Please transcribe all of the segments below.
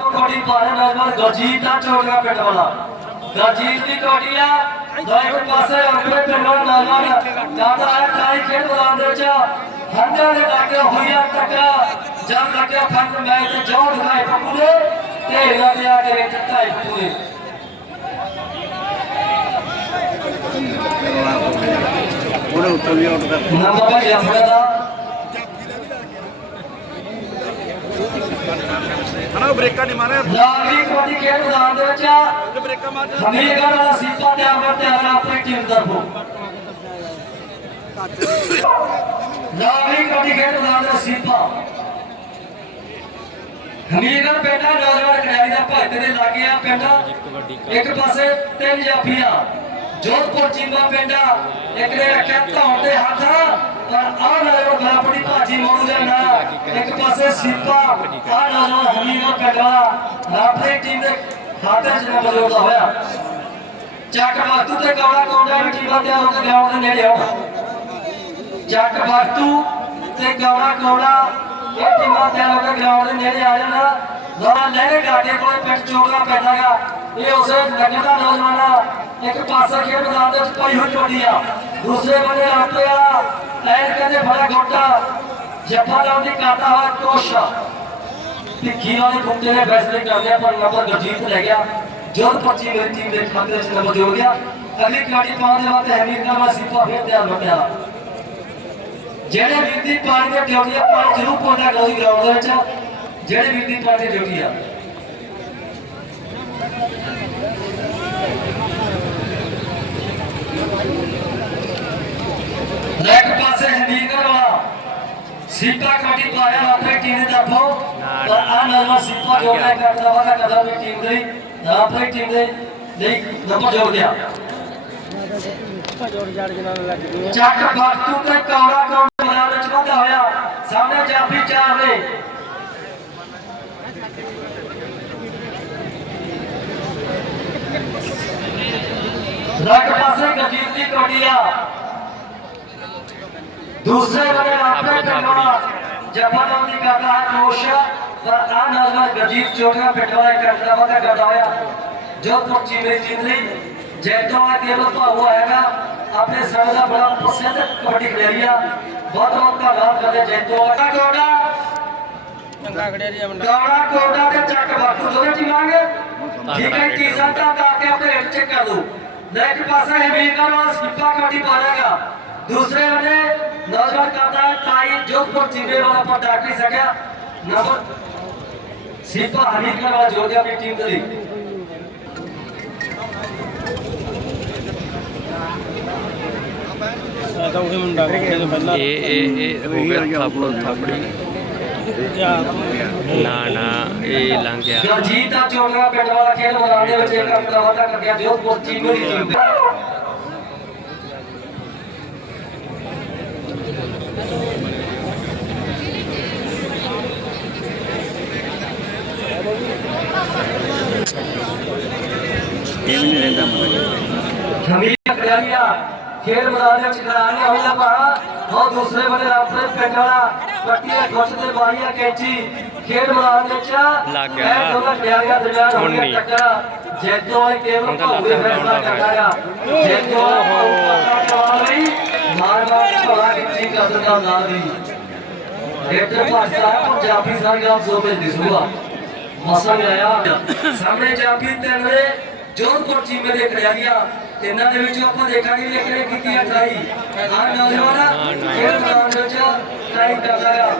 কোটি পরমেশ্বর গজিটা চোখা পেটলা গজিটি কোটিয়া দয়ক পাশে অঙ্কুর পেটলা নালা দাদা তাই খেত রান্ধেছা হাজারে লাগে হইয়া টাকা যার লাগে ফাঁক নাই তে জোর নাই পুরে তে লাগে আগে টাকাই পুরে পুরে উত্তরীয় নাম্বার আপনারা ਦਾ ਹਣਾ ਬ੍ਰੇਕਾਂ ਨਹੀਂ ਮਾਰਿਆ। ਲਾਗੀ ਕੋਡੀ ਖੇਡ ਮੈਦਾਨ ਦੇ ਵਿੱਚ ਤੇ ਬ੍ਰੇਕਾਂ ਮਾਰ ਹਮੀਰਗੜ੍ਹ ਵਾਲਾ ਸੀਪਾ ਤੇ ਆਮਰ ਤੇ ਆਣਾ ਆਪਣੀ ਟੀਮ ਤਰਫੋਂ ਲਾਗੀ ਕੋਡੀ ਖੇਡ ਮੈਦਾਨ ਦਾ ਸੀਪਾ ਹਮੀਰਗੜ੍ਹ ਪਿੰਡ ਨੌਜਵਾਨ ਖਿਡਾਰੀ ਦਾ ਭਗਤ ਦੇ ਲਾਗੇ ਆ ਪਿੰਡ। ਇੱਕ ਪਾਸੇ ਤਿੰਨ ਜਾਫੀਆਂ। ਜੋਧਪੁਰ ਚੀਮਾ ਪਿੰਡ ਇੱਕ ਨੇ ਰੱਖਿਆ ਧੌਣ ਦੇ ਹੱਥ। ਪਰ ਆ ਨੌਜਵਾਨ ਬਲਾਪੜੀ ਭਾਜੀ ਮੋੜੂ ਦਾ ਇੱਕ ਪਾਸੇ ਸੀਪਾ ਆ ਨੌਜਵਾਨ ਹਮੀਰਗੜ੍ਹ ਪਿੰਡ ਵਾਲਾ ਆਪਣੀ ਟੀਮ ਦੇ ਖਾਤੇ 'ਚ ਨੰਬਰ ਜੋੜਦਾ ਹੋਇਆ। ਚੱਕ ਬਾਤੂ ਤੇ ਕੌੜਾ ਕੌੜਾ ਵੀ ਟੀਮਾਂ ਤਿਆਰ ਹੋ ਕੇ ਗਰਾਊਂਡ ਦੇ ਨੇੜੇ ਆਉਣਾ ਜੱਟ ਬਾਤੂ ਤੇ ਗੌੜਾ ਗੌੜਾ ਇਹ ਟੀਮਾਂ ਤਿਆਰ ਹੋ ਕੇ ਗਰਾਊਂਡ ਦੇ ਨੇੜੇ ਆ ਜਾਣਾ। ਲੋਹਾ ਲਹਿਰੇ ਗਾਡੇ ਕੋਲੇ ਪਿੰਡ ਚੋਕਲਾ ਪੈਂਦਾਗਾ। ਇਹ ਉਸੇ ਲੱਗਦਾ ਨੌਜਵਾਨ ਇੱਕ ਪਾਸੇ ਖੇਡ ਮੈਦਾਨ ਦੇ ਵਿੱਚ ਪਈ ਹੋਈ ਟੋਡੀ ਆ। ਦੂਸਰੇ ਬੰਨੇ ਆਪੇ ਵਾਲਾ ਐਨ ਕਹਿੰਦੇ, ਫੜਾ ਗੋਟਾ। ਜੱਫਾ ਕਰਦਾ ਹੋਇਆ ਕੋਸ਼ਾ ਭਿੱਖੀ ਵਾਲੇ ਕੁੱਤੇ ਨੇ ਫੈਸਲੇ ਕਰ ਲਿਆ, ਪਰ ਨੰਬਰ ਗਰਜੀਤ ਲੈ ਗਿਆ। ਜੋਰ ਪੱਚੀ ਮੇਰੀ ਟੀਮ ਦੇ ਖਾਤੇ ਵਿੱਚ ਨੰਬਰ ਜੋੜ ਗਿਆ। ਅਗਲੀ ਖਿਡਾਰੀ ਪਾਉਣ ਦੇ ਵਾਸਤੇ ਹਮੀਦ ਨਾਮਾ ਸੀਪਾ ਫੇਰ ਤਿਆਰ ਹੋ ਜਿਹੜੇ ਵੀਰ ਦੀ ਪਾਣੀ ਦੇ ਡਿਊਟੀ ਆ, ਪਾਣੀ ਜ਼ਰੂਰ ਪਾਉਂਦਾ ਗੋਲੀ ਗਰਾਊਂਡ ਦੇ ਵਿੱਚ। ਜਿਹੜੇ ਵੀਰ ਦੀ ਪਾਣੀ ਦੀ ਡਿਊਟੀ ਆ। ਸੀਪਾ ਕਾਟੀ ਪਾਇਆ ਆਪਣੀ ਟੀਮ ਦੇ ਤਰਫੋਂ ਪਰ ਆ ਨਰਮਾ ਸੀਪਾ ਜੋੜਨਾ ਕਰਦਾ ਵਾਦਾ ਕਰਦਾ ਵੀ ਟੀਮ ਦੇ ਆਪਣੀ ਟੀਮ ਦੇ ਲਈ ਨੰਬਰ ਜੋੜ ਗਿਆ ਜੋੜ ਜੜ ਜਨਾਂ ਲੱਗ ਗਈ ਚੱਕ ਬਾਤੂ ਤੇ ਕੌੜਾ ਕੌੜਾ ਮੈਦਾਨ ਵਿੱਚ ਵਧਾ ਹੋਇਆ ਸਾਹਮਣੇ ਜਾਫੀ ਚਾਰ ਨੇ ਲੱਗ ਪਾਸੇ ਗਜੀਤ ਦੀ ਕੋਡੀ ਆ ਦੂਸਰੇ ਬੰਨੇ ਆਪਣੇ ਪਿੰਡੋਂ जफरबंदी करता है मोर्शा फरहान अजमत गजीब चोटियों पिटवाए करता गटाया जोधपुर चीमे चिंदली जैतवा के लुत्फा हुआ है अपने समय बड़ा प्रसिद्ध कबड्डी खिलाड़िया बहुत बहुत धन्यवाद करते जैतवा का। टोडा दौड़ा टोडा के चक बाकू जो टीमांगे ठीक है तीसरा का करके अपने रेट चेक कर दो। लेफ़्ट पासा है बीकर और कबड्डी पालेगा। दूसरे बने नौजवान ਪਾਸਾ ਹੈ ਵੀਰਗੜ ਵਾਲਾ ਵਾਲਾ ਪਰ ਡਾਕ ਨਹੀਂ ਸਕਿਆ। ਨੰਬਰ ਸਿੱਪਾ ਹਰੀਕਰ ਵਾਲਾ ਜੋੜ ਗਿਆ ਆਪਣੀ ਟੀਮ ਦੇ ਲਈ। ਆ ਤਾਂ ਉਹੀ ਮੁੰਡਾ ਖੜਿਆ ਤੋਂ ਪਹਿਲਾਂ ਇਹ ਇਹ ਇਹ ਹੋ ਗਿਆ ਥਾਪੜ ਥਾਪੜੀ। ਜਾ ਨਾ ਨਾ ਇਹ ਲੰਘ ਗਿਆ। ਗਰਜੀਤ ਦਾ ਚੋਟਗਾ ਪਿੰਡ ਵਾਲਾ ਖੇਡ ਮੈਦਾਨ ਦੇ ਵਿੱਚ ਇੱਕ ਵਾਧਾ ਕਰ ਗਿਆ ਜੋਧਪੁਰ ਚੀਬੇ ਦੀ। खेल मैदान में कराने होया पाड़ा और दूसरे बड़े रास्ते पेटाड़ा पट्टिया घोषते बाड़िया कैची खेल मैदान में चा मैं दोनों प्यारिया दरमियान हो गया टकरा जैतो है केवल को हुए फैसला टकराया जैतो है को टकरा कवाली मार मार कवाला की चीज़ का सदा ना दी एक तरफ़ आस्था को जाफी साहब का सो पे दिसुआ ਮਸਾ ਆਇਆ। ਸਾਹਮਣੇ ਜਾਪੀ ਤੇਰੇ ਜੋਧਪੁਰ ਚੀਮੇ ਦੇ ਖਿਡਾਰੀਆਂ ਇਹਨਾਂ ਦੇ ਵਿੱਚੋਂ ਆਪਾਂ ਦੇਖਾਂਗੇ ਵੀ ਨੇ ਕੀਤੀ ਆ ਟਰਾਈ ਆ ਨੌਜਵਾਨ। ਖੇਡ ਮੈਦਾਨ ਵਿੱਚ ਟਰਾਈ ਕਰਦਾ ਆ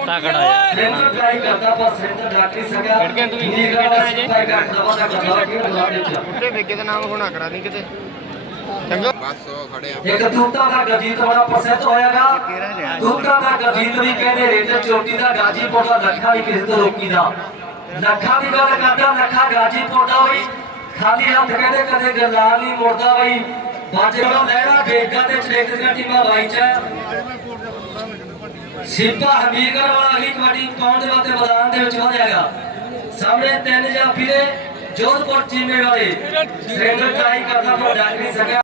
ਤਕੜਾ ਯਾਰ ਸੈਂਟਰ ਟਰਾਈ ਕਰਦਾ ਪਰ ਸੈਂਟਰ ਡਾਕ ਨਹੀਂ ਸਕਿਆ। ਨੀਗਾ ਸਪਾਈ ਕਰਦਾ ਵਾ ਕਰਦਾ ਖੇਡ ਮੈਦਾਨ ਵਿੱਚ। ਤੇ ਵੇਗੇ ਦਾ ਨਾਮ ਹੋਣਾ ਕਰਾ ਦੀ ਕਿਤੇ। ਚੰਗਾ। ਇੱਕ ਦੂਤਾ ਦਾ ਗਰਜੀਤ ਬੜਾ ਪ੍ਰਸਿੱਧ ਹੋਇਆਗਾ। ਦੂਤਾ ਦਾ ਗਰਜੀਤ ਵੀ ਕਹਿੰਦੇ ਰੇਟਰ ਚੋਟੀ ਦਾ ਗਾਜੀਪੁਰ ਦਾ ਲੱਖਾ ਵੀ ਕਿਸੇ ਤੋਂ ਰੋਕੀ ਦਾ। ਲੱਖਾ ਦੀ ਗੱਲ ਕਰਦਾ ਲੱਖਾ ਗਾਜੀਪੁਰ ਦਾ ਵੀ ਖਾਲੀ ਹੱਥ ਕਹਿੰਦੇ ਕਦੇ ਗੱਲਾਂ ਨਹੀਂ ਮੋੜਦਾ ਬਈ। ਬਾਜੇ ਨੂੰ ਬੇਗਾ ਤੇ ਚਲੇਕ ਦੀਆਂ ਟੀਮਾਂ ਬਾਈ ਚ। ਸੀਪਾ ਹਮੀਰਗੜ ਵਾਲਾ ਅਗਲੀ ਕਬੱਡੀ ਪਾਉਣ ਦੇ ਵਾਸਤੇ ਮੈਦਾਨ ਦੇ ਵਿੱਚ ਵਧਿਆਗਾ ਸਾਹਮਣੇ ਤਿੰਨ ਜਾਫੀ ਨੇ ਜੋਧਪੁਰ ਚੀਮੇ ਵਾਲੇ। ਸੈਂਟਰ ਟਰਾਈ ਕਰਦਾ ਪਰ ਡਾਕ ਨਹੀਂ ਸਕਿਆ।